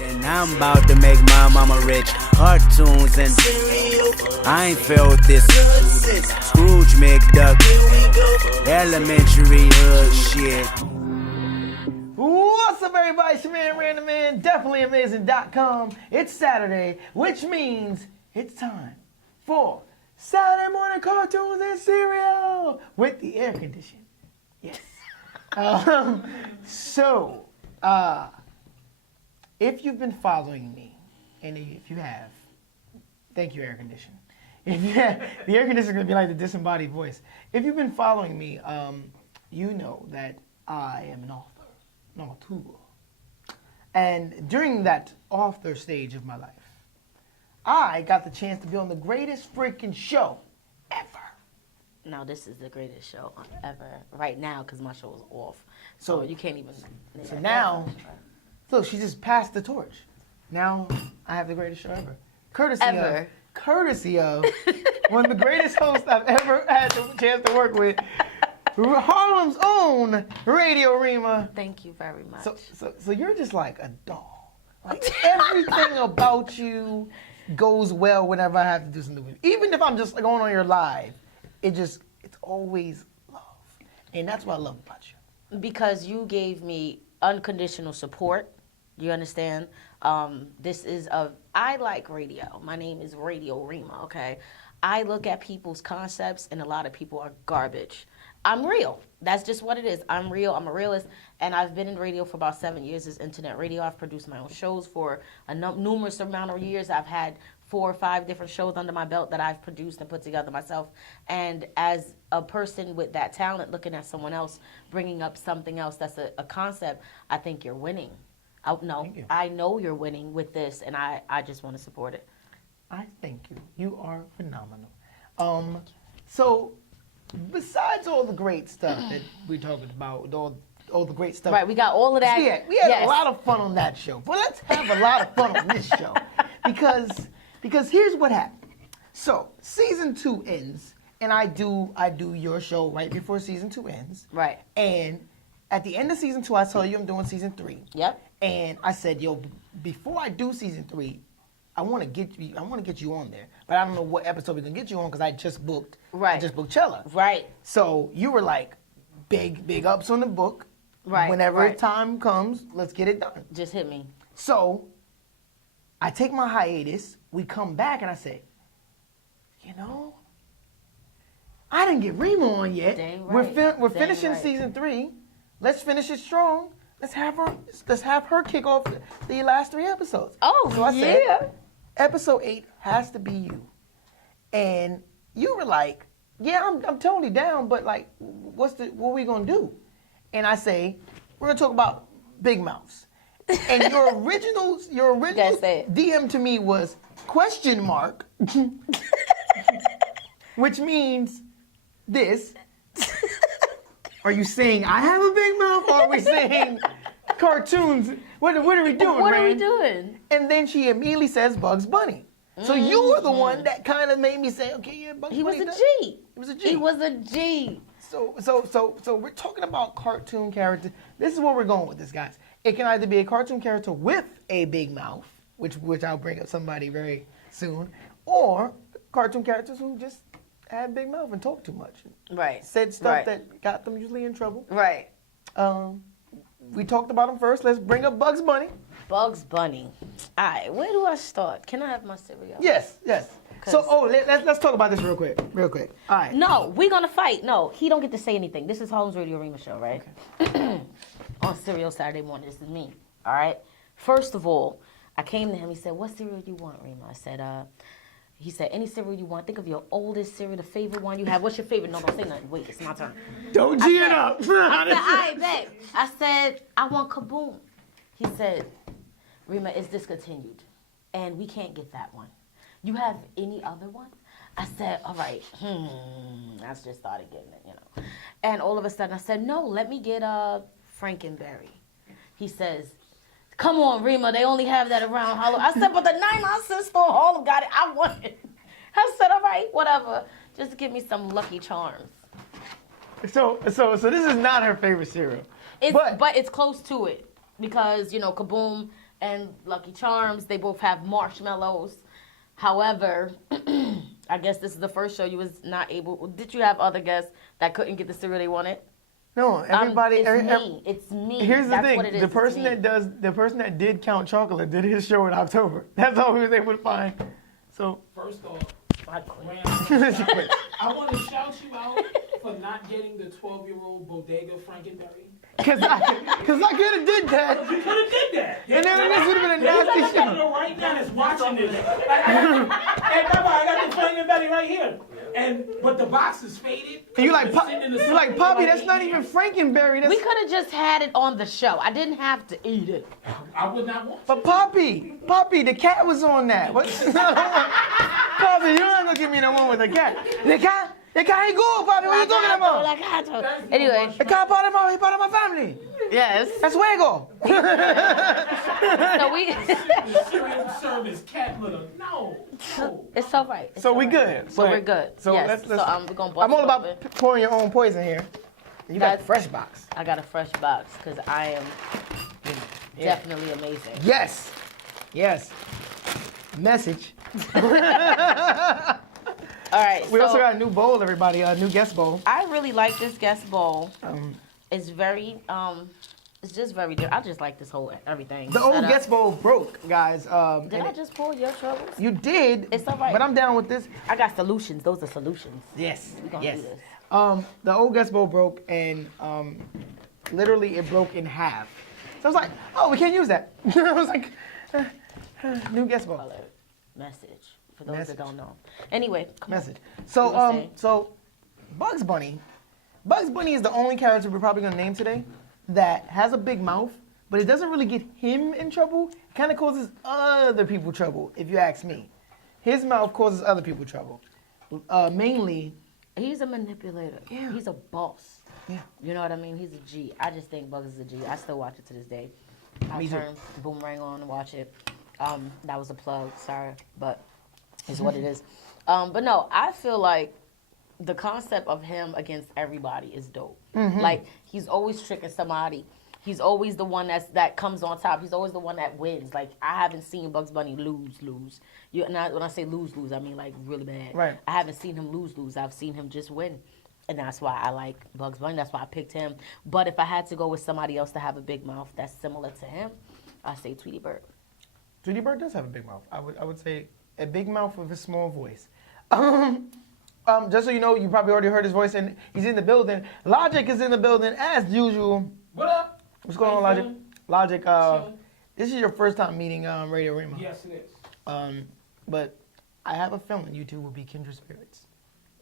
And I'm about to make my mama rich. Cartoons and I ain't felt this. Scrooge McDuck. Elementary hood shit. What's up, everybody? It's your man, Random Man, DefinitelyAmazing.com. It's Saturday, which means it's time for Saturday morning cartoons and cereal with the air condition. Yes. If you've been following me, and if you have, thank you, air condition. If you have, the air conditioner is going to be like the disembodied voice. If you've been following me, you know that I am an author. And during that author stage of my life, I got the chance to be on the greatest freaking show ever. No, this is the greatest show ever right now because my show is off. So you can't even. So now, look, she just passed the torch. Now I have the greatest show ever. Courtesy of one of the greatest hosts I've ever had the chance to work with, Harlem's own Radio Rema. Thank you very much. So you're just like a doll. Like everything about you goes well whenever I have to do something with you. Even if I'm just going on your live, it's always love. And that's what I love about you. Because you gave me unconditional support. You understand? I like radio. My name is Radio Rema, okay? I look at people's concepts and a lot of people are garbage. I'm real. That's just what it is. I'm real. I'm a realist. And I've been in radio for about 7 years. This internet radio. I've produced my own shows for a numerous amount of years. I've had 4 or 5 different shows under my belt that I've produced and put together myself. And as a person with that talent, looking at someone else, bringing up something else that's a concept, I think you're winning. I know you're winning with this, and I just want to support it. I thank you. You are phenomenal. So, besides all the great stuff that we're talking about, all the great stuff. Right, we got all of that. We had a lot of fun on that show. But let's have a lot of fun on this show. Because here's what happened. So, season 2 ends, and I do your show right before season 2 ends. Right. And at the end of season 2, I tell you I'm doing season 3. Yep. And I said, before I do season 3, I want to get you on there, but I don't know what episode we're gonna get you on because I just booked Chella. Right. So you were like, big ups on the book. Right. Whenever time comes, let's get it done. Just hit me. So I take my hiatus. We come back, and I say, I didn't get Rema on yet. Dang right. We're finishing season 3. Let's finish it strong. Let's have her kick off the last 3 episodes. Oh, so I said, episode 8 has to be you. And you were like, yeah, I'm totally down, but like, what are we gonna do? And I say, we're gonna talk about big mouths. And your original DM to me was ? Which means this. Are you saying I have a big mouth, or are we saying cartoons? What are we doing, What are we doing? And then she immediately says Bugs Bunny. So you were the one that kind of made me say, okay, yeah, Bugs Bunny. He was a G. So we're talking about cartoon characters. This is where we're going with this, guys. It can either be a cartoon character with a big mouth, which I'll bring up somebody very soon, or cartoon characters who just had big mouth and talked too much. Right. Said stuff that got them usually in trouble. Right. We talked about them first. Let's bring up Bugs Bunny. Bugs Bunny. All right, where do I start? Can I have my cereal? Yes. So, let's talk about this real quick. All right. No, we're going to fight. No, he don't get to say anything. This is Harlem's Radio Rema show, right? Okay. On Cereal Saturday morning. This is me. All right? First of all, I came to him. He said, what cereal do you want, Rema? I said, he said, any cereal you want. Think of your oldest cereal, the favorite one you have. What's your favorite? No, don't say nothing. Wait, it's my turn. Don't G it up. I said, all right, babe. I said, I want Kaboom. He said, Rema, it's discontinued, and we can't get that one. You have any other one? I said, all right. I just started getting it, And all of a sudden, I said, no, let me get Frankenberry. He says, come on, Rema, they only have that around Harlem. I said, but the 99-cent store Harlem got it. I want it. I said, all right, whatever. Just give me some Lucky Charms. So this is not her favorite cereal. But it's close to it because, Kaboom and Lucky Charms. They both have marshmallows. However, I guess this is the first show you was not able. Did you have other guests that couldn't get the cereal they wanted? No, everybody. It's me. Here's the That's thing: what it is. the person that did Count Chocolate did his show in October. That's all we was able to find. So First off, I quit. I want to shout you out for not getting the 12-year-old Bodega Frankenberry. Because I could have did that. You could have did that. And then this would have been a nasty I show. know right now that's watching this. I got the Frankenberry right here. But the box is faded. And you're like, Poppy, that's not even Frankenberry. That's... We could have just had it on the show. I didn't have to eat it. I would not want to. But Poppy, the cat was on that. What? Poppy, you're not gonna give me the one with the cat. The cat ain't good, Poppy. What are you talking about? Anyway. The cat part of my family. Yes. That's Fuego. So we. Cereal service cat litter. No. It's all right. So we good. But we're good. So yes. let's we're gonna bust I'm all it about open. pouring your own poison here. You got a That's- fresh box. I got a fresh box because I am definitely amazing. Yes. Message. All right. We so also got a new bowl, everybody. A new guest bowl. I really like this guest bowl. It's very it's just very different. I just like this whole everything. The old setup. guest bowl broke, guys. Did I just pull your troubles? You did. It's all right. But I'm down with this. I got solutions. Those are solutions. Yes. We gonna do this. The old guest bowl broke, and literally it broke in half. So I was like, oh, we can't use that. I was like, new guest bowl. Color message for those Message. that don't know. Anyway, come on. Message. You So were saying? so Bugs Bunny. Bugs Bunny is the only character we're probably gonna name today that has a big mouth, but it doesn't really get him in trouble. It kind of causes other people trouble, if you ask me. His mouth causes other people trouble. Mainly, He's a manipulator. Yeah. He's a boss. Yeah. You know what I mean? He's a G. I just think Bugs is a G. I still watch it to this day. I Me too. turn Boomerang on and watch it. That was a plug, sorry, but it's what it is. But no, I feel like the concept of him against everybody is dope. Mm-hmm. Like, he's always tricking somebody. He's always the one that comes on top. He's always the one that wins. Like, I haven't seen Bugs Bunny lose. When I say lose, I mean like really bad. Right. I haven't seen him lose. I've seen him just win. And that's why I like Bugs Bunny. That's why I picked him. But if I had to go with somebody else to have a big mouth that's similar to him, I say Tweety Bird. Tweety Bird does have a big mouth. I would say a big mouth with a small voice. Just so you know, you probably already heard his voice, and he's in the building. Logic is in the building as usual. What up? What's going on, How you Logic? feeling? Logic, Chilling. this is your first time meeting Radio Rema. Yes, it is. But I have a feeling you two will be kindred spirits.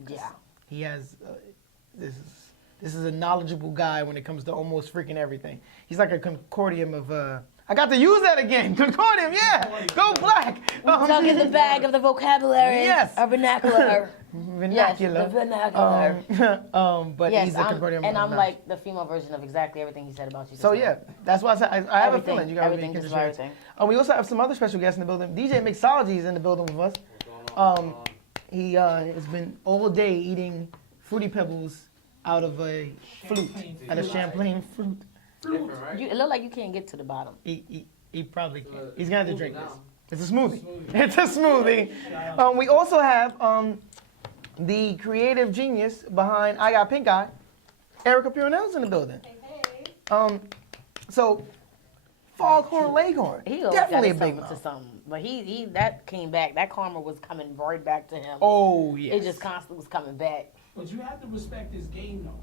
Yeah. He has, this is a knowledgeable guy when it comes to almost freaking everything. He's like a concordium of, I got to use that again. Concordium, yeah. Go Black. Dug in the bag of the vocabulary. Yes. A vernacular. Vernacular. Yes, the vernacular. But Yes, he's a concordium and of I'm knowledge. like the female version of exactly everything he said about you. So just now. yeah, that's why I said I have a Everything, feeling you gotta be everything, kindred just spirits. everything. We also have some other special guests in the building. DJ Mixology is in the building with us. He has been all day eating Fruity Pebbles out of a flute, out of champagne fruit. It look like you can't get to the bottom. He probably can. He's gonna have to drink this. It's a smoothie. It's a smoothie. We also have the creative genius behind I Got Pink Eye, Erica Purinell's in the building. So Foghorn Leghorn, He always definitely a got big something to mouth. something. But he that came back. That karma was coming right back to him. Oh yes. It just constantly was coming back. But you have to respect his game, though.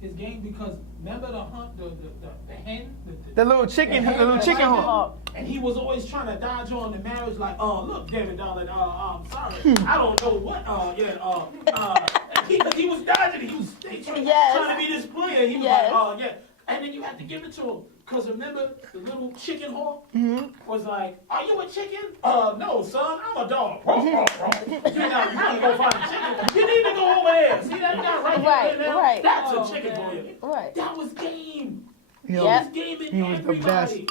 His game, because remember the hunt, the hen? The little chicken, the little chicken hawk. And he was always trying to dodge on the marriage, like, look, David, darling, I'm sorry. I don't know what, he was dodging, he was trying to be this player. He was like, yeah. And then you have to give it to him. Because remember, the little chicken hawk was like, are you a chicken? No, son, I'm a dog. You want to go find a chicken? You need to go over there. See that guy right there? Right. That's a chicken for you. Right. That was game. He He was- was gaming he was the best. everybody.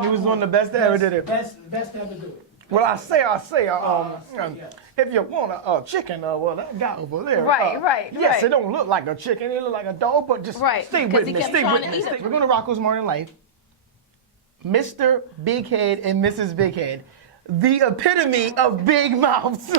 He was one of the best that ever did it. Best to ever do it. Well, I say, yeah. if you want a chicken, well, that guy over there. Right. Yes, it don't look like a chicken. It look like a dog, but just Right, stay because with he me. kept Stay trying with to me. eat it. We're going to Rocco's Modern Life. Mr. Big Head and Mrs. Big Head. The epitome of big mouths.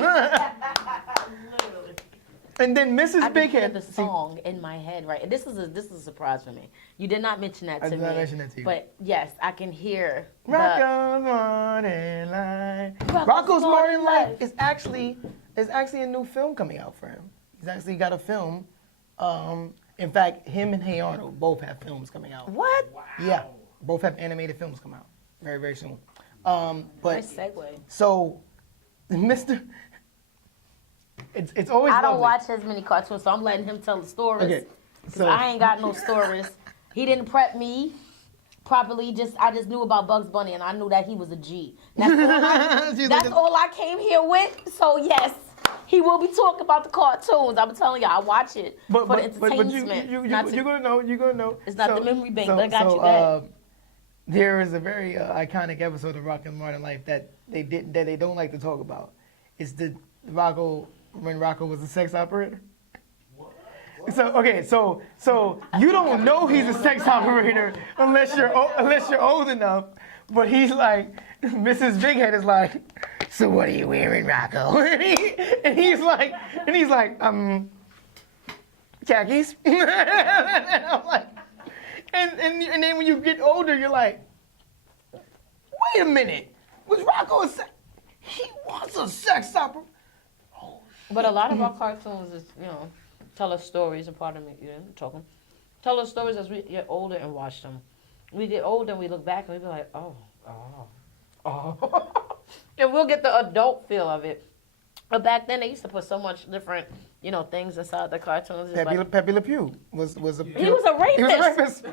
And then Mrs. Big Head. The song in my head, right? This is a surprise for me. You did not mention that to me. I did not mention that to you. But yes, I can hear Rocco's Morning Life. Rocco's Morning Life is actually a new film coming out for him. He's actually got a film. In fact, him and Hey Arnold both have films coming out. What? Wow. Yeah, both have animated films come out very, very soon. But Nice segue. so, Mr. It's always. I don't lovely. watch as many cartoons, so I'm letting him tell the stories. Okay, so I ain't got no stories. He didn't prep me properly. I just knew about Bugs Bunny, and I knew that he was a G. That's all I came here with. So yes, he will be talking about the cartoons. I'm telling you, I watch it for the entertainment. You're gonna know. It's not the memory bank, but I got you back. There is a very iconic episode of Rocco's Modern Life that they don't like to talk about. It's the when Rocco was a sex operator. So you don't know he's a sex operator unless you're old enough. But he's like, Mrs. Big Head is like, so what are you wearing, Rocco? and he's like, khakis. And I'm like, and then when you get older, you're like, wait a minute, was Rocco he was a sex operator? But a lot of our cartoons is, tell us stories, and pardon me, talking. Tell us stories as we get older and watch them. We get older and we look back and we be like, oh. And we'll get the adult feel of it. But back then they used to put so much different, things inside the cartoons. Pepe Le Pew was a He was a rapist. He was a rapist.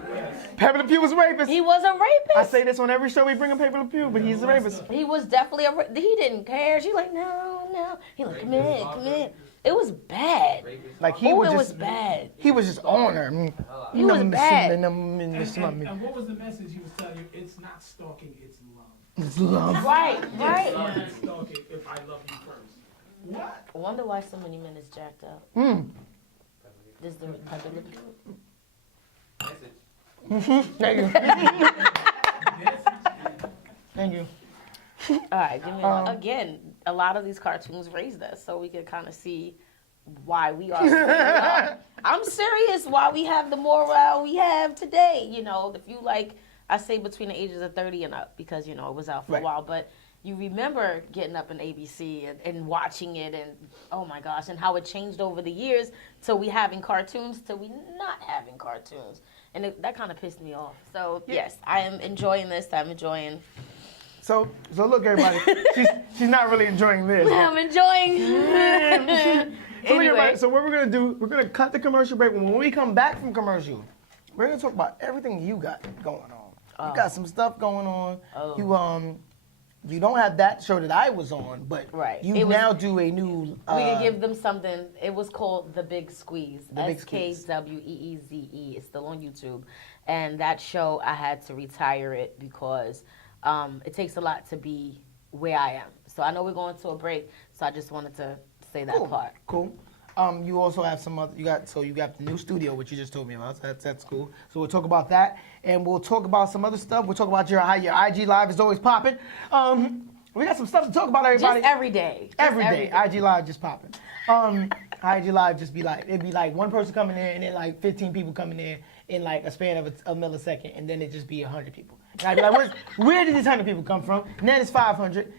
Pepe Le Pew was a rapist. He was a rapist. I say this on every show we bring up Pepe Le Pew, but he's a rapist. He was definitely he didn't care. She like, no. He like, come in. It was bad. Like he was bad. He was just on her. He was bad. And what was the message he was telling you? It's not stalking, it's love. It's love. Right. It's not stalking if I love you first. What? I wonder why so many men is jacked up. This is the type of Thank you. Thank you. All right, give me again. A lot of these cartoons raised us, so we can kind of see why we are. I'm serious. Why we have the morale we have today. If you I say between the ages of 30 and up because it was out for a while, but. You remember getting up in ABC and watching it and, oh my gosh, and how it changed over the years till we having cartoons till we not having cartoons. And that kind of pissed me off. So, yes, I am enjoying this. I'm enjoying. So look, everybody, she's not really enjoying this. I'm enjoying. Anyway. So what we're going to do, we're going to cut the commercial break. When we come back from commercial, we're going to talk about everything you got going on. You got some stuff going on. You don't have that show that I was on, but you now do a new... we can give them something. It was called The Big Squeeze. SKWEEZE. It's still on YouTube. And that show, I had to retire it because it takes a lot to be where I am. So I know we're going to a break, so I just wanted to say that part. Cool. You also have some other. You got the new studio, which you just told me about. So that's cool. So we'll talk about that, and we'll talk about some other stuff. We'll talk about how your IG Live is always popping. We got some stuff to talk about, everybody. Just every day. Every day. IG Live just popping. IG Live just it'd be like one person coming in, and then like 15 people coming in like a span of a millisecond, and then it'd just be 100 people. And I'd be like, where did these 100 people come from? And then it's 500.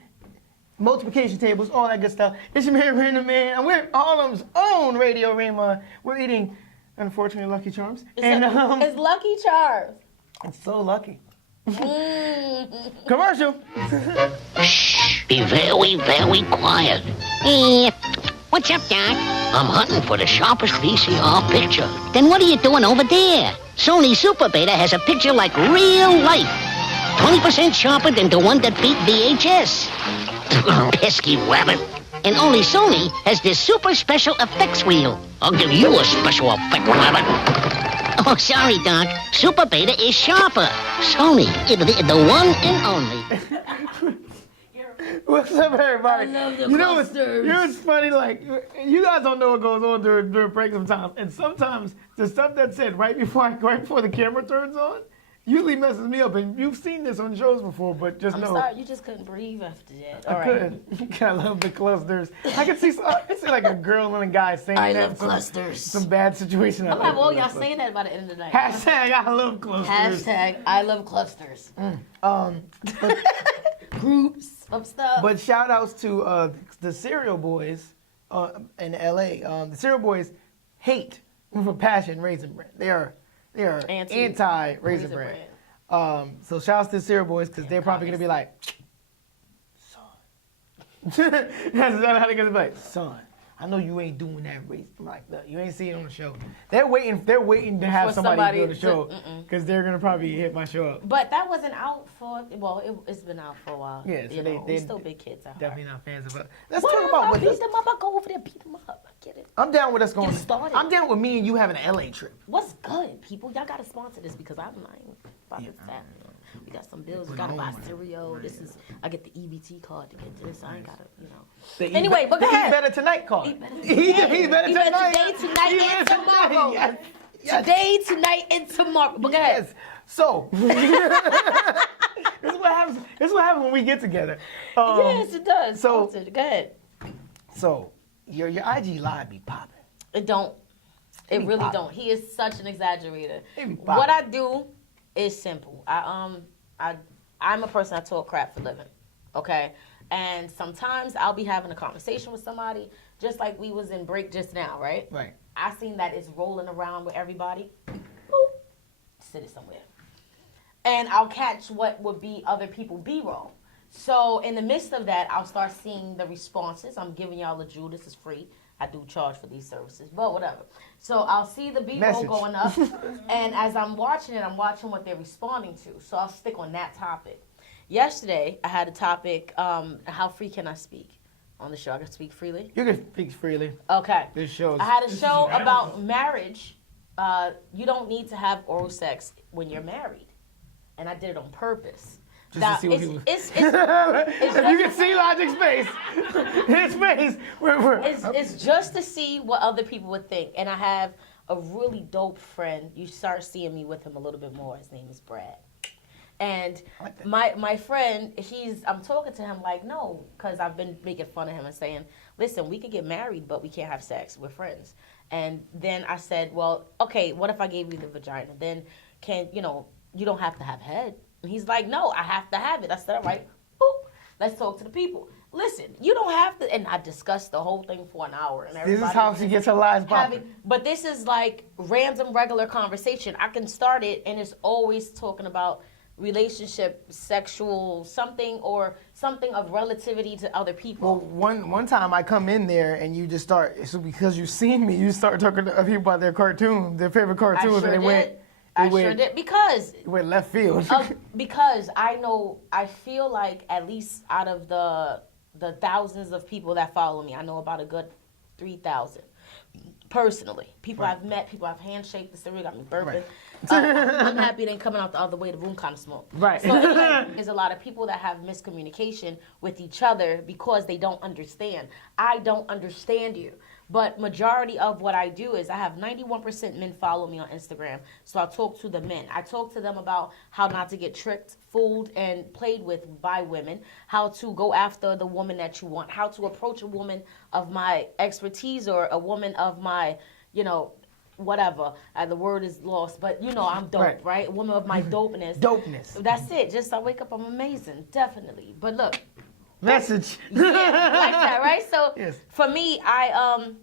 Multiplication tables, all that good stuff. It's your man, Random Man, and we're Harlem's own Radio Rema. We're eating, unfortunately, Lucky Charms. It's Lucky Charms. It's so lucky. Commercial. Shh, be very, very quiet. What's up, Doc? I'm hunting for the sharpest VCR picture. Then what are you doing over there? Sony Super Beta has a picture like real life. 20% sharper than the one that beat VHS. Pesky rabbit. And only Sony has this super special effects wheel. I'll give you a special effect, rabbit. Oh, sorry, Doc. Super Beta is sharper. Sony, the one and only. What's up, everybody? I love the it's funny, like, you guys don't know what goes on during break sometimes. And sometimes the stuff that's said right before the camera turns on usually messes me up, and you've seen this on shows before, but just I'm know. sorry, you just couldn't breathe after that. All I right. couldn't. I love the clusters. I can see like a girl and a guy saying I that. love clusters. Some bad situation. I'm have all y'all saying that by the end of the night. Hashtag I love clusters. Hashtag I love clusters. Groups of stuff. But shout outs to the Cereal Boys in LA. The Cereal Boys hate with a passion Raisin Bran. They are anti Raisin Bran. So shout outs to the Cereal Boys because they're probably gonna be like, son. That's how they're gonna be like, son. I know you ain't doing that race. I'm like, look, you ain't seeing it on the show. They're waiting to have For somebody do the to- show because they're gonna probably hit my show up. But that wasn't out for, it's been out for a while. Yeah, so you know, they we're still big kids at heart. Definitely not fans of it. Let's Well, talk about I'll what beat this. them up. I go over there, beat them up. I get it. I'm down with us going. Get started. I'm down with me and you having an LA trip. What's good, people? Y'all gotta sponsor this because I'm not about this that. We got some bills. We gotta buy cereal. I get the EBT card to get this. I ain't gotta, you know. Anyway, but go the ahead. Eat Better Tonight card. Eat better Eat better Eat better tonight. today, tonight, and tomorrow. Yes. Yes. Today, tonight, and tomorrow. But go ahead. Yes. So this is what happens. This is what happens when we get together. Yes, it does. So- Sponsor it. Go ahead. So your IG live be popping. It don't. It be really popping. don't. He is such an exaggerator. It be popping. What I do is simple. I'm a person that talk crap for a living. Okay? And sometimes I'll be having a conversation with somebody, just like we was in break just now, right? Right. I seen that it's rolling around with everybody. Boop. Sit it somewhere. And I'll catch what would be other people B-roll. So in the midst of that, I'll start seeing the responses. I'm giving y'all a jewel. This is free. I do charge for these services, but whatever. So I'll see the B-roll Message. going up, and as I'm watching it, I'm watching what they're responding to. So I'll stick on that topic. Yesterday, I had a topic, how free can I speak on the show? I can speak freely? You can speak freely. Okay. This show. I had a show about marriage. You don't need to have oral sex when you're married. And I did it on purpose. Just to see what he was. It's You can see Logic's face. His face. It's just to see what other people would think. And I have a really dope friend. You start seeing me with him a little bit more. His name is Brad. And my friend, I'm talking to him like, no, because I've been making fun of him and saying, listen, we could get married, but we can't have sex. We're friends. And then I said, well, okay, what if I gave you the vagina? Then you don't have to have head. And he's like, no, I have to have it. I said, all right, boop, let's talk to the people. Listen, you don't have to, and I discussed the whole thing for an hour. And This is how she gets her lies popping. But this is like random, regular conversation. I can start it, and it's always talking about relationship, sexual, something of relativity to other people. Well, one time I come in there and you just start, so because you've seen me, you start talking to people about their cartoons, their favorite cartoons, and I sure did because it went left field. because I feel like at least out of the thousands of people that follow me, I know about a good 3,000 personally. People I've met, people I've handshaked. The cereal got me burping. Right. I'm happy it ain't coming out the other way. The room kind of small. Right. So anyway, there's a lot of people that have miscommunication with each other because they don't understand. I don't understand you. But majority of what I do is I have 91% men follow me on Instagram. So I talk to the men. I talk to them about how not to get tricked, fooled, and played with by women, how to go after the woman that you want, how to approach a woman of my expertise or a woman of my, whatever. The word is lost, but I'm dope, right? A woman of my dopeness. Dopeness. That's it. Just I wake up, I'm amazing. Definitely. But look. Message. Yeah, like that, right? So yes. For me, I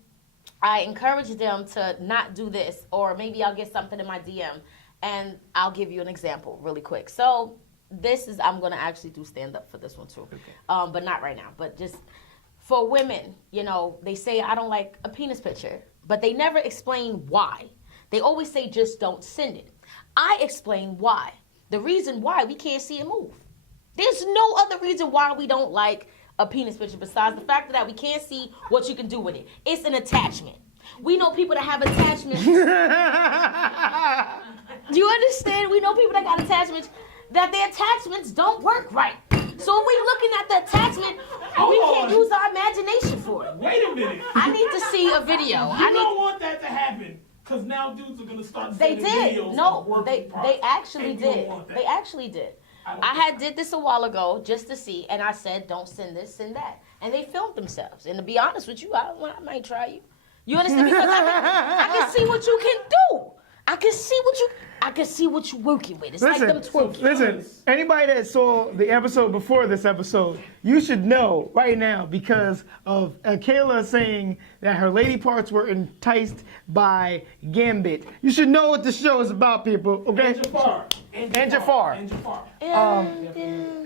encourage them to not do this, or maybe I'll get something in my DM, and I'll give you an example really quick. So I'm gonna actually do stand up for this one too, okay. But not right now. But just for women, they say I don't like a penis picture, but they never explain why. They always say just don't send it. I explain why. The reason why we can't see it move. There's no other reason why we don't like a penis picture besides the fact that we can't see what you can do with it. It's an attachment. We know people that have attachments. Do you understand? We know people that got attachments, that their attachments don't work right. So if we're looking at the attachment, we can't use our imagination for it. Wait a minute. I need to see a video. You don't want that to happen Because now dudes are going to start They sending did. videos No, of working they parts, actually and you don't did. want that. They actually did. I had did this a while ago just to see, and I said, don't send this, send that. And they filmed themselves. And to be honest with you, I might try you. You understand? Because I can see what you can do. I can see what you're working with. It's like them twerking. Listen, anybody that saw the episode before this episode, you should know right now because of Kayla saying that her lady parts were enticed by Gambit. You should know what the show is about, people. Okay? And Jafar.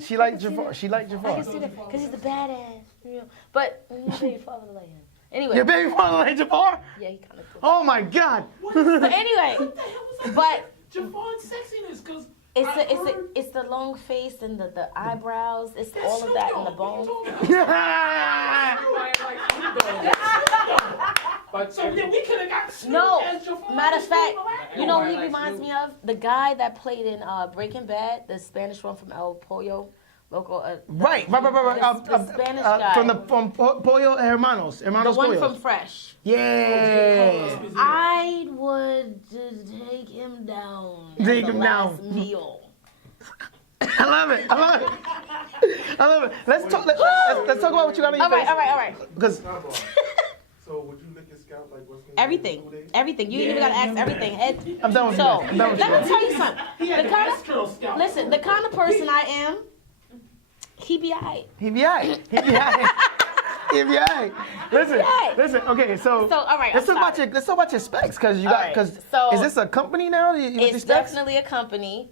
She liked Jafar. I can see that because he's the badass. You know? But my baby father like him. Anyway. Your baby father like Jafar? Yeah, he kind of cool. Oh my God. But anyway, What the hell was that? but Jafar and sexiness, because it's the long face and the eyebrows. It's all of that in the bone. So yeah, we could have got Snoop No, as Jafar. matter of fact, Snoop you know who he reminds me of? The guy that played in Breaking Bad, the Spanish one from El Pollo Loco. Right. The Spanish guy. From Pollo Hermanos. The Hermanos one Pollos. from Fresh. Yeah. I would take him down. Take at the him last down. Meal. I love it. Let's talk about what you got on your All face. right. Because So would you lick your scalp like what's in Everything. You even gotta ask everything. I'm done with So, you. let me tell you something. He had Listen, the kind of person I am, he be alright. He be alright. Listen. Okay, so all right, let's I'm talk about your specs, because you got. So is this a company now? It's definitely a company.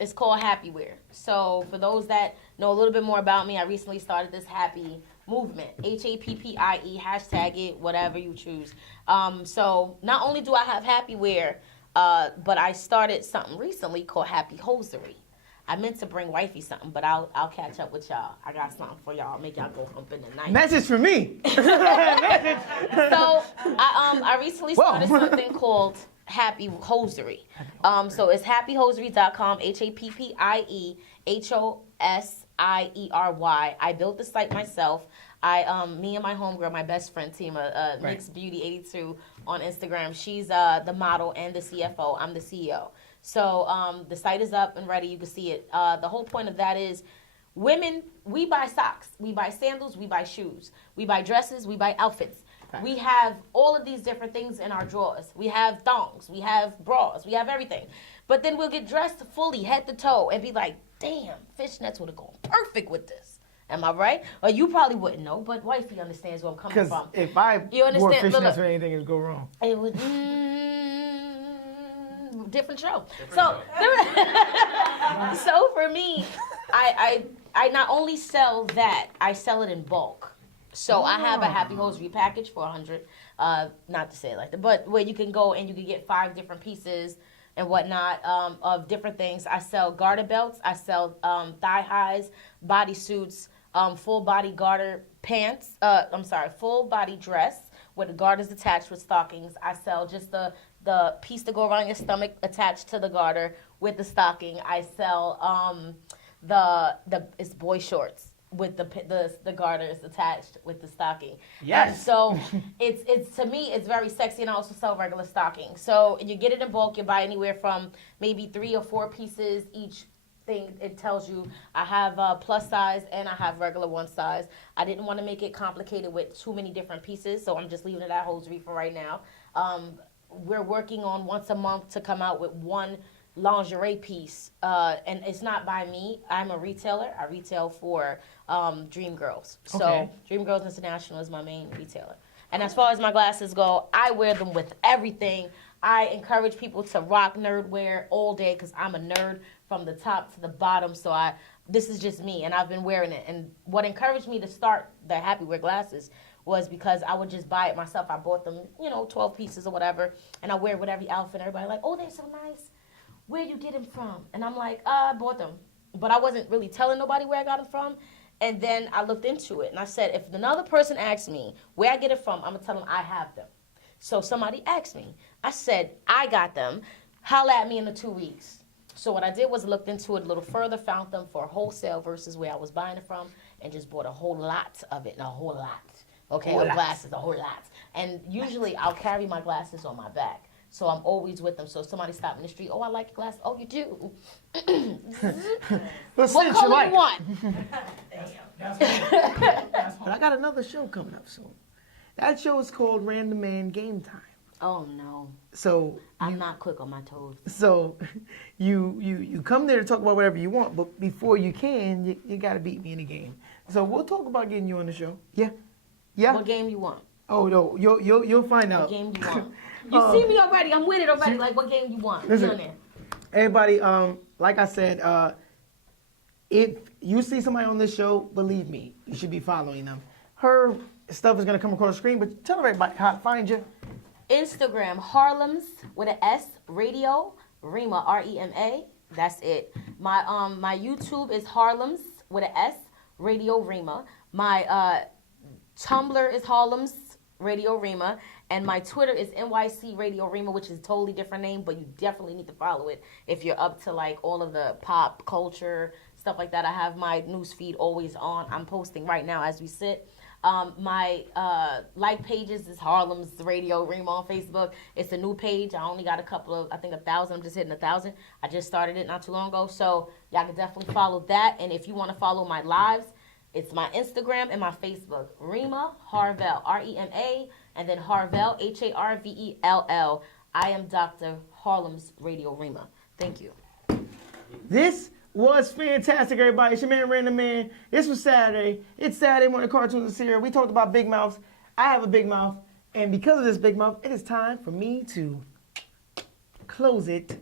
It's called Happy Wear. So for those that know a little bit more about me, I recently started this Happy movement. HAPPIE, hashtag it, whatever you choose. So not only do I have Happy Wear, but I started something recently called Happy Hosiery. I meant to bring wifey something, but I'll catch up with y'all. I got something for y'all. Make y'all go hump in the night. Message for me. So I recently started something called Happy Hosiery. So it's happyhosiery.com, HAPPIE HOSIERY. I built the site myself. Me and my homegirl, my best friend Tima, Mixed Beauty 82 on Instagram. She's the model and the CFO. I'm the CEO. So the site is up and ready. You can see it. The whole point of that is women, we buy socks, we buy sandals, we buy shoes, we buy dresses, we buy outfits. We have all of these different things in our drawers. We have thongs, we have bras, we have everything. But then we'll get dressed fully, head to toe, and be like, damn, fishnets would have gone perfect with this. Am I right? Or you probably wouldn't know, but wifey understands where I'm coming from. Because if I wore fishnets Look, or anything, it would go wrong. it would different show. So for me, I not only sell that, I sell it in bulk. So I have a Happy Hosiery package for $100. Not to say it like that, but where you can go and you can get 5 different pieces and whatnot of different things. I sell garter belts. I sell thigh highs, bodysuits, full body garter pants. Full body dress with the garters attached with stockings. I sell just the piece to go around your stomach attached to the garter with the stocking. I sell it's boy shorts with the garter is attached with the stocking. Yes. So it's to me it's very sexy, and I also sell regular stockings. So you get it in bulk. You buy anywhere from maybe 3 or 4 pieces each. Thing it tells you I have plus size and I have regular one size. I didn't want to make it complicated with too many different pieces, so I'm just leaving it at hosiery for right now. We're working on once a month to come out with one lingerie piece, and it's not by me. I'm a retailer. I retail for Dream Girls. So Dream Girls International is my main retailer. And as far as my glasses go, I wear them with everything. I encourage people to rock nerd wear all day because I'm a nerd from the top to the bottom. So this is just me, and I've been wearing it. And what encouraged me to start the Happy Wear glasses was because I would just buy it myself. I bought them, 12 pieces or whatever, and I wear it with every outfit. Everybody like, oh, they're so nice. Where you get them from? And I'm like, I bought them. But I wasn't really telling nobody where I got them from. And then I looked into it, and I said, if another person asks me where I get it from, I'm going to tell them I have them. So somebody asked me. I said, I got them. Holla at me in the 2 weeks. So what I did was looked into it a little further, found them for wholesale versus where I was buying it from, and just bought a whole lot of it, and a whole lot. Okay, of glasses, a whole lot. And usually I'll carry my glasses on my back. So I'm always with them. So if somebody stopped in the street, oh, I like your glasses. Oh, you do? What color you want? But I got another show coming up soon. That show is called Random Man Game Time. Oh, no. So I'm not quick on my toes. So you come there to talk about whatever you want, but before you can, you got to beat me in a game. So we'll talk about getting you on the show. Yeah? Yeah? What game you want? Oh, no. You'll find out. What game you want? You see me already. I'm with it already. Like, what game you want? Listen, Be on there. everybody, like I said, if you see somebody on this show, believe me, you should be following them. Her stuff is going to come across the screen, but tell everybody how to find you. Instagram, Harlem's with an S, Radio Rema, R-E-M-A. That's it. My YouTube is Harlem's with an S, Radio Rema. My Tumblr is Harlem's Radio Rema. And my Twitter is NYC Radio Rema, which is a totally different name, but you definitely need to follow it if you're up to like all of the pop culture, stuff like that. I have my news feed always on. I'm posting right now as we sit. My like pages is Harlem's Radio Rema on Facebook. It's a new page. I only got a couple of, I think 1,000. I'm just hitting 1,000. I just started it not too long ago. So y'all can definitely follow that. And if you want to follow my lives, it's my Instagram and my Facebook. Rema Harvell, R-E-M-A, and then Harvell, H-A-R-V-E-L-L. I am Dr. Harlem's Radio Rema. Thank you. This was fantastic, everybody. It's your man, Random Man. This was Saturday. It's Saturday when the cartoons are here. We talked about big mouths. I have a big mouth. And because of this big mouth, it is time for me to close it.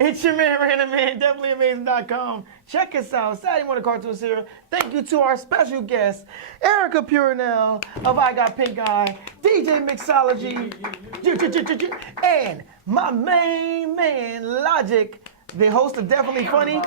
It's your man, Random Man, definitelyamazing.com. Check us out. Saturday morning cartoons here. Thank you to our special guest, Erica Purinell of I Got Pink Eye, DJ Mixology, and my main man, Logic, the host of Definitely Funny.